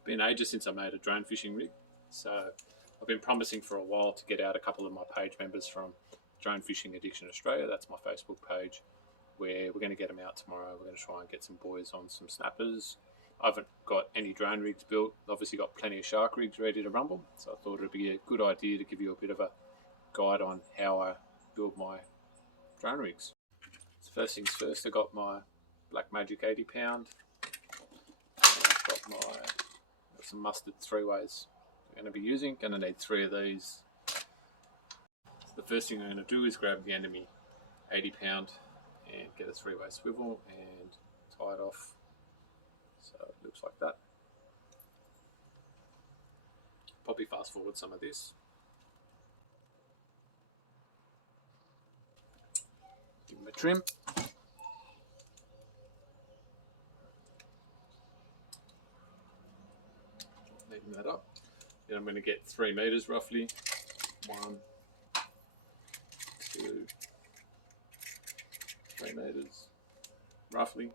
It's been ages since I made a drone fishing rig, so I've been promising for a while to get out a couple of my page members from Drone Fishing Addiction Australia. That's my Facebook page, where we're going to get them out tomorrow. We're going to try and get some boys on some snappers. I haven't got any drone rigs built. Obviously got plenty of shark rigs ready to rumble, so I thought it'd be a good idea to give you a bit of a guide on how I build my drone rigs. So first things first, I got my Blackmagic 80 pound. I've got some mustard 3-ways I'm going to be using. Going to need 3 of these. So the first thing I'm going to do is grab the Enemy 80 pound and get a 3-way swivel and tie it off so it looks like that. Probably fast forward some of this. Give them a trim. Neaten that up. Then I'm going to get 3 meters roughly. 1, 2, 3 meters roughly.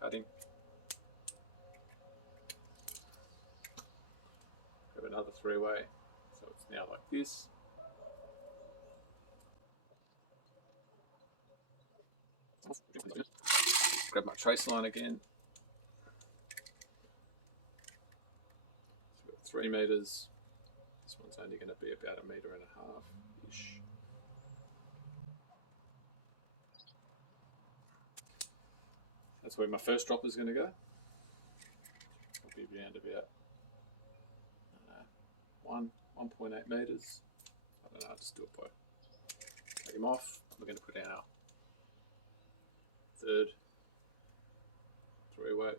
Cutting. Grab another 3-way, so it's now like this. Grab my trace line again. So 3 meters. This one's only going to be about 1.5 meters-ish. That's where my first dropper is going to go. It'll be around about 1.8 meters. I don't know, I'll just do it by take him off. We're going to put our third 3-way.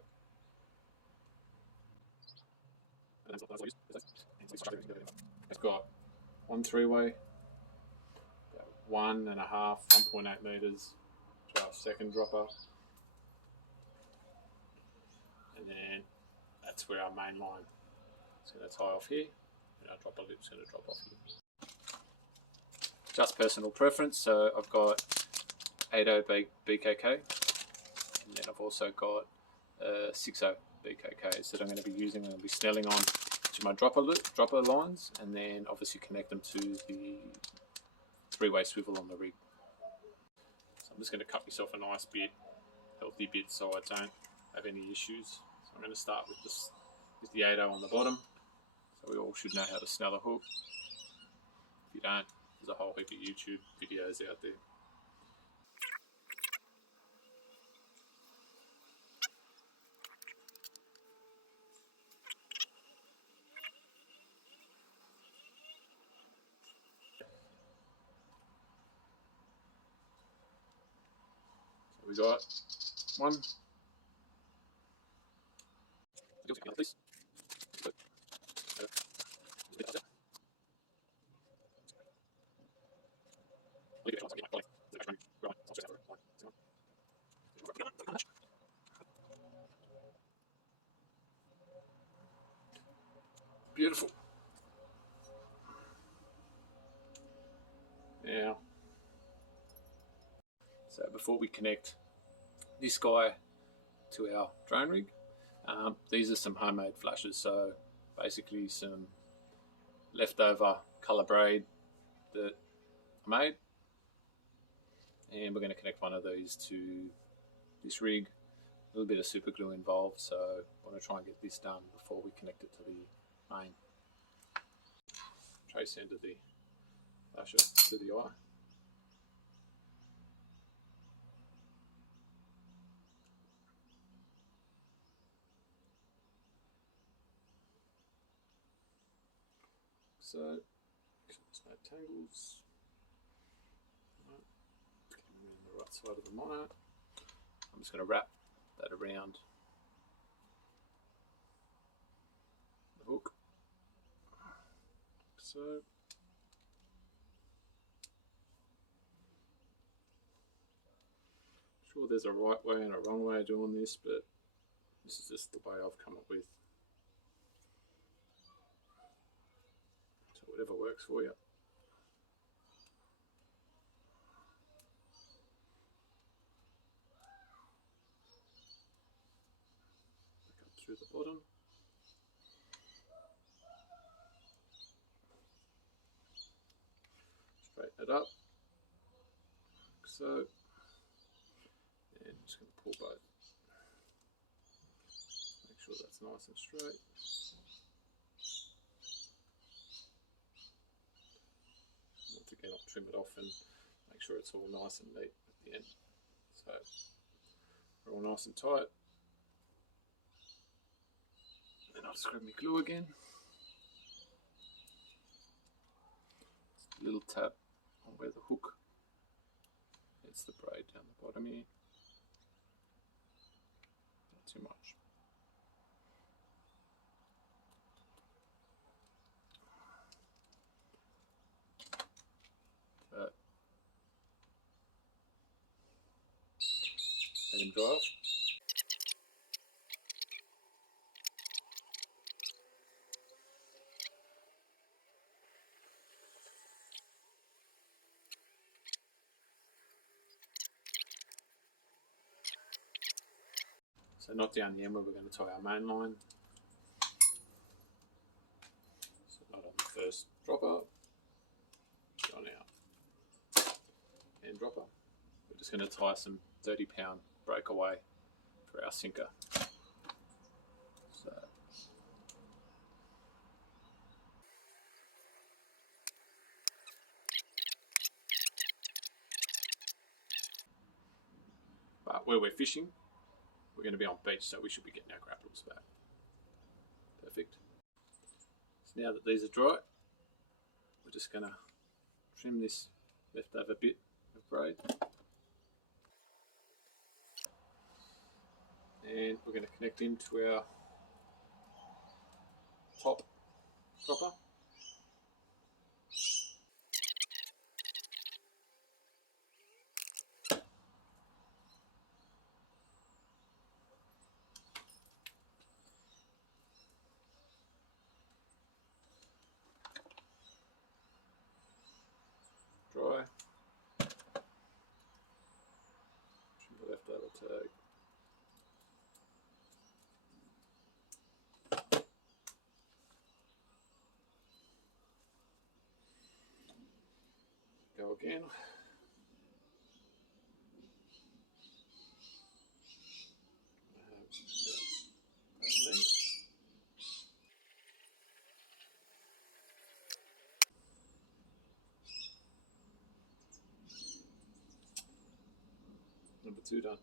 It's got 1 3-way, about 1.8 meters to our second dropper, and then that's where our main line is going to tie off here, and our dropper lip's going to drop off here. Just personal preference, so I've got 80 BKK, and then I've also got 60 BKKs that I'm going to be using. I'm going to be snelling on to my dropper lines, and then obviously connect them to the 3-way swivel on the rig. So I'm just going to cut myself a nice bit, healthy bit, so I don't have any issues. So I'm going to start with the 80 on the bottom. So we all should know how to snell a hook. If you don't, there's a whole heap of YouTube videos out there. So we got 1. Beautiful. Now, so before we connect this guy to our drone rig, these are some homemade flashes. So basically some leftover colour braid that I made, and we're going to connect one of these to this rig. A little bit of super glue involved, so I want to try and get this done before we connect it to the main trace end of the flasher to the eye. So there's no tangles. Right. Get them in the right side of the mire. I'm just going to wrap that around the hook. So sure there's a right way and a wrong way of doing this, but this is just the way I've come up with. So whatever works for you. Back up through the bottom. it up, like so, and just going to pull both. Make sure that's nice and straight. Once again, I'll trim it off and make sure it's all nice and neat at the end. So we're all nice and tight. Then I'll just grab my glue again. Just a little tap on where the hook hits the braid down the bottom here. Not too much. Let him dry off. So not down the end where we're going to tie our main line. So not on the first dropper, on our end dropper. We're just going to tie some 30-pound breakaway for our sinker. So but where we're fishing, we're going to be on beach, so we should be getting our grapples back. Perfect. So now that these are dry, we're just going to trim this leftover bit of braid. And we're going to connect into our top dropper. Dry. Trim the leftover tag. Go again. Number 2 done.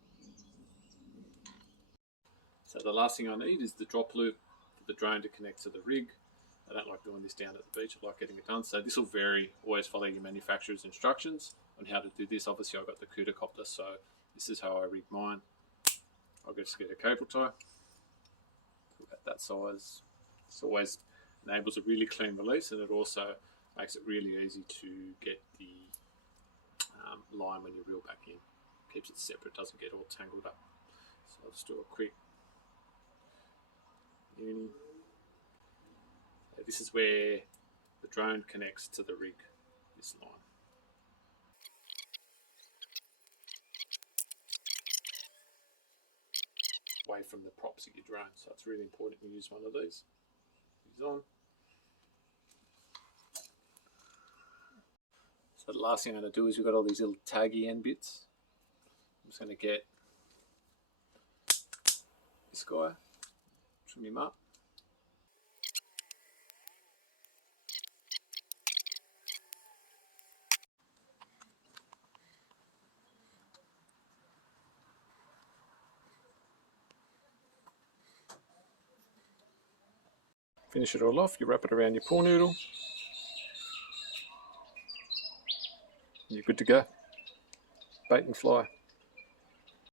So the last thing I need is the drop loop for the drone to connect to the rig. I don't like doing this down at the beach, I like getting it done. So this will vary, always follow your manufacturer's instructions on how to do this. Obviously I've got the Cudicopter, so this is how I rig mine. I'll just get a cable tie, at that size. This always enables a really clean release, and it also makes it really easy to get the line when you reel back in. Keeps it separate, doesn't get all tangled up. So I'll just do a quick uni. This is where the drone connects to the rig, this line. Away from the props of your drone, so it's really important to use one of these. He's on. So the last thing I'm going to do is we've got all these little taggy end bits. I'm just going to get this guy, trim him up. Finish it all off, you wrap it around your pool noodle. You're good to go. Bait and fly.